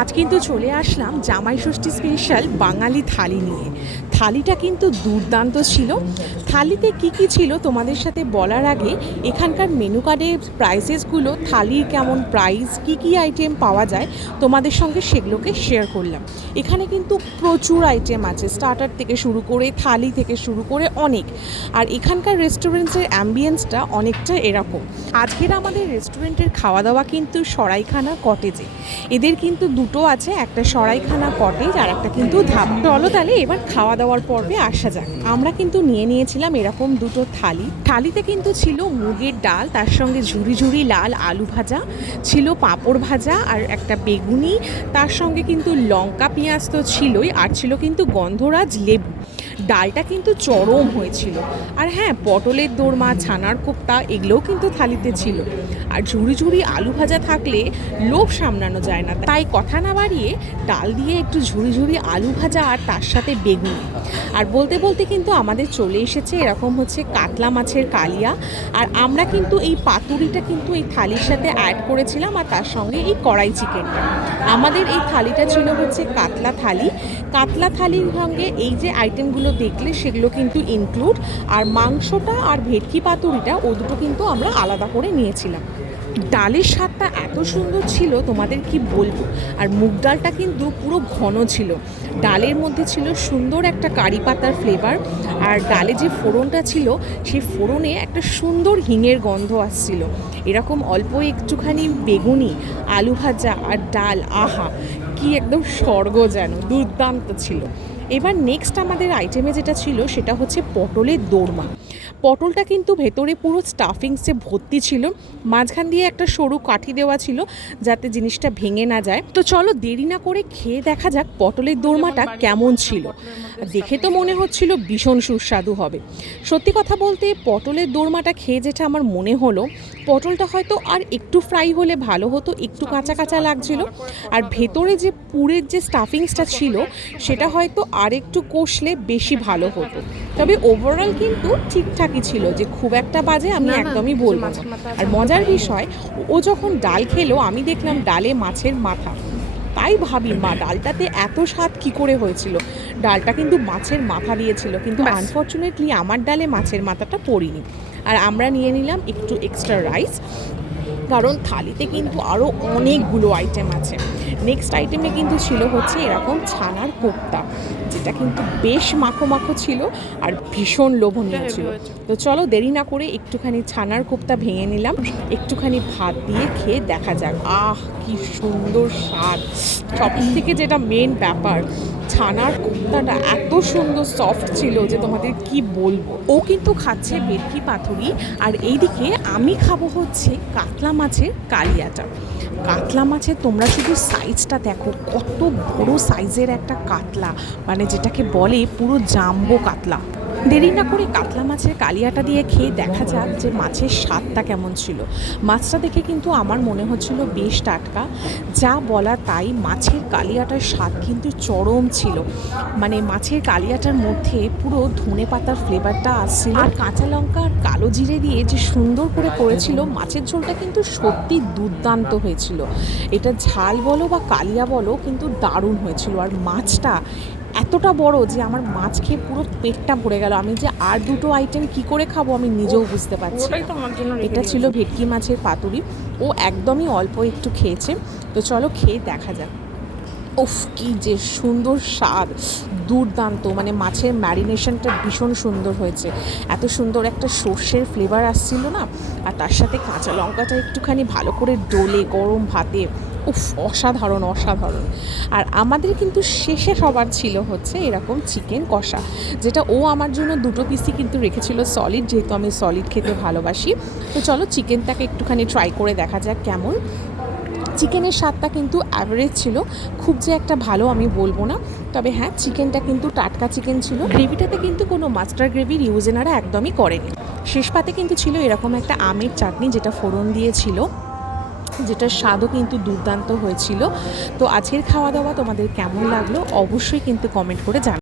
আজ কিন্তু চলে আসলাম জামাই ষষ্ঠী স্পেশাল বাঙালি থালি নিয়ে। থালিটা কিন্তু দুর্দান্ত ছিল। থালিতে কি কি ছিল তোমাদের সাথে বলার আগে এখানকার মেনু কার্ডের প্রাইসেসগুলো থালির কেমন প্রাইস কি কি আইটেম পাওয়া যায় তোমাদের সঙ্গে সেগুলোকে শেয়ার করলাম। এখানে কিন্তু প্রচুর আইটেম আছে স্টার্টার থেকে শুরু করে, থালি থেকে শুরু করে অনেক। আর এখানকার রেস্টুরেন্টসের অ্যাম্বিয়েন্সটা অনেকটা এরকম। আজকের আমাদের রেস্টুরেন্টের খাওয়া দাওয়া কিন্তু সরাইখানা কটেজে এদের কিন্তু দুটো আছে, একটা সরাইখানা কটেজ আর একটা কিন্তু ধাবা। চলো তাহলে এবার খাওয়া দাওয়ার পর্বে আসা যাক। আমরা কিন্তু নিয়ে নিয়েছিলাম এরকম দুটো থালি। থালিতে কিন্তু ছিল মুগের ডাল, তার সঙ্গে ঝুরি ঝুরি লাল আলু ভাজা, ছিল পাঁপড় ভাজা আর একটা বেগুনি, তার সঙ্গে কিন্তু লঙ্কা পেঁয়াজ তো ছিলই, আর ছিল কিন্তু গন্ধরাজ লেবু। ডালটা কিন্তু চরম হয়েছিল। আর হ্যাঁ পটলের দোরমা, ছানার কোপ্তা, এগুলোও কিন্তু থালিতে ছিল। আর ঝুড়ি ঝুড়ি আলু ভাজা থাকলে লোভ সামলানো যায় না। তাই কথা না বাড়িয়ে ডাল দিয়ে একটু ঝুড়ি ঝুড়ি আলু ভাজা আর তার সাথে বেগুনি। আর বলতে বলতে কিন্তু আমাদের চলে এসেছে এরকম হচ্ছে কাতলা মাছের কালিয়া। আর আমরা কিন্তু এই পাতুরিটা কিন্তু এই থালির সাথে অ্যাড করেছিলাম আর তার সঙ্গে এই কড়াই চিকেনটা আমাদের এই থালিটা ছিল হচ্ছে কাতলা থালি। কাতলা থালির সঙ্গে এই যে আইটেমগুলো দেখলে সেগুলো কিন্তু ইনক্লুড আর মাংসটা আর ভেটকি পাতুরিটা ও দুটো কিন্তু আমরা আলাদা করে নিয়েছিলাম। ডালের স্বাদটা এত সুন্দর ছিল, তোমাদের কি বলব? আর মুগ ডালটা কিন্তু পুরো ঘন ছিল। ডালের মধ্যে ছিল সুন্দর একটা কারি পাতার ফ্লেভার আর ডালে যে ফোড়নটা ছিল সেই ফোড়নে একটা সুন্দর হিঙের গন্ধ আসছিল। এরকম অল্প একটুখানি বেগুনি, আলু ভাজা আর ডাল, আহা! কি একদম স্বর্গ যেন, দুর্দান্ত ছিল। এবার নেক্সট আমাদের আইটেমে যেটা ছিল সেটা হচ্ছে পটলের দোরমা। পটলটা কিন্তু ভেতরে পুরো স্টাফিংসে ভর্তি ছিল। মাঝখান দিয়ে একটা সরু কাঠি দেওয়া ছিল যাতে জিনিসটা ভেঙে না যায়। তো চলো দেরি না করে খেয়ে দেখা যাক পটলের দোরমাটা কেমন ছিল। দেখে তো মনে হচ্ছিল ভীষণ সুস্বাদু হবে। সত্যি কথা বলতে পটলের দোরমাটা খেয়ে যেটা আমার মনে হলো পটলটা হয়তো আর একটু ফ্রাই হলে ভালো হতো একটু কাঁচা কাঁচা লাগছিল। আর ভেতরে যে পুরের যে স্টাফিংসটা ছিল সেটা হয়তো আর একটু কষলে বেশি ভালো হতো। তবে ওভারঅল কিন্তু ঠিকঠাকই ছিল যে খুব একটা বাজে আমি একদমই বলব আর মজার বিষয় ও যখন ডাল খেলো আমি দেখলাম ডালে মাছের মাথা। তাই ভাবি মা ডালটাতে এত স্বাদ কি করে হয়েছিল? ডালটা কিন্তু মাছের মাথা দিয়েছিল কিন্তু। আনফর্চুনেটলি আমার ডালে মাছের মাথাটা পড়িনি। আর আমরা নিয়ে নিলাম একটু এক্সট্রা রাইস কারণ থালিতে কিন্তু আরও অনেকগুলো আইটেম আছে। নেক্সট আইটেমে কিন্তু ছিল হচ্ছে এরকম ছানার কোপ্তা যেটা কিন্তু বেশ মাখো মাখো ছিল আর ভীষণ লোভনীয় হেভি ছিল। তো চলো দেরি না করে একটুখানি ছানার কোপ্তা ভেঙে নিলাম একটুখানি ভাত দিয়ে খেয়ে দেখা যাক। আহ কি সুন্দর স্বাদ। সব থেকে যেটা মেন ব্যাপার ছানার কোপ্তাটা এত সুন্দর সফট ছিল যে তোমাদের কি বলব? ও কিন্তু খাচ্ছে বেটকি পাথুরি আর এইদিকে আমি খাব হচ্ছে কাতলা মাছের কালিয়াটা। কাতলা মাছের তোমরা শুধু সাইজটা দেখো, কত বড় সাইজের একটা কাতলা মানে যেটাকে বলে পুরো জাম্বো কাতলা। দেরি না করে কাতলা মাছের কালিয়াটা দিয়ে খেয়ে দেখা যাক যে মাছের স্বাদটা কেমন ছিল। মাছটা দেখে কিন্তু আমার মনে হচ্ছিল বেশ টাটকা। যা বলা তাই মাছের কালিয়াটার স্বাদ কিন্তু চরম ছিল। মানে মাছের কালিয়াটার মধ্যে পুরো ধনে পাতার ফ্লেভারটা আসছিল। আর কাঁচা লঙ্কা আর কালো জিরে দিয়ে যে সুন্দর করে করেছিল, মাছের ঝোলটা কিন্তু সত্যি দুর্দান্ত হয়েছিল। এটা ঝাল বলো বা কালিয়া বলো কিন্তু দারুণ হয়েছিল। আর মাছটা এতটা বড় যে আমার মাছ খেয়ে পুরো পেটটা ভরে গেল। আমি যে আর দুটো আইটেম কি করে খাব আমি নিজেও বুঝতে পারছি তো আমার জন্য এটা ছিল ভেটকি মাছের পাতুরি। ও একদমই অল্প একটু খেয়েছে। তো চলো খেয়ে দেখা যাক। উফ কি যে সুন্দর স্বাদ। দুর্দান্ত। মানে মাছের ম্যারিনেশনটা ভীষণ সুন্দর হয়েছে। এত সুন্দর একটা সর্ষের ফ্লেভার আসছিল না। আর তার সাথে কাঁচা লঙ্কাটা একটুখানি ভালো করে ডোলে গরম ভাতে। উফ, অসাধারণ অসাধারণ। আর আমাদের কিন্তু শেষে সবার ছিল হচ্ছে এরকম চিকেন কষা, যেটা ও আমার জন্য দুটো পিসই কিন্তু রেখেছিল সলিড যেহেতু আমি সলিড খেতে ভালোবাসি। তো চলো চিকেনটাকে একটুখানি ট্রাই করে দেখা যাক কেমন। চিকেনের স্বাদটা কিন্তু অ্যাভারেজ ছিল, খুব যে একটা ভালো আমি বলব না। তবে হ্যাঁ চিকেনটা কিন্তু টাটকা চিকেন ছিল। গ্রেভিটাতে কিন্তু কোনো মাস্টার গ্রেভির ইউজ এনারা একদমই করেনি। শেষ পাতে কিন্তু ছিল এরকম একটা আমের চাটনি, যেটা ফোড়ন দিয়েছিল যেটার স্বাদও কিন্তু দুর্দান্ত হয়েছিল। তো আজকের খাওয়া দাওয়া তোমাদের কেমন লাগল? অবশ্যই কিন্তু কমেন্ট করে জানাবে।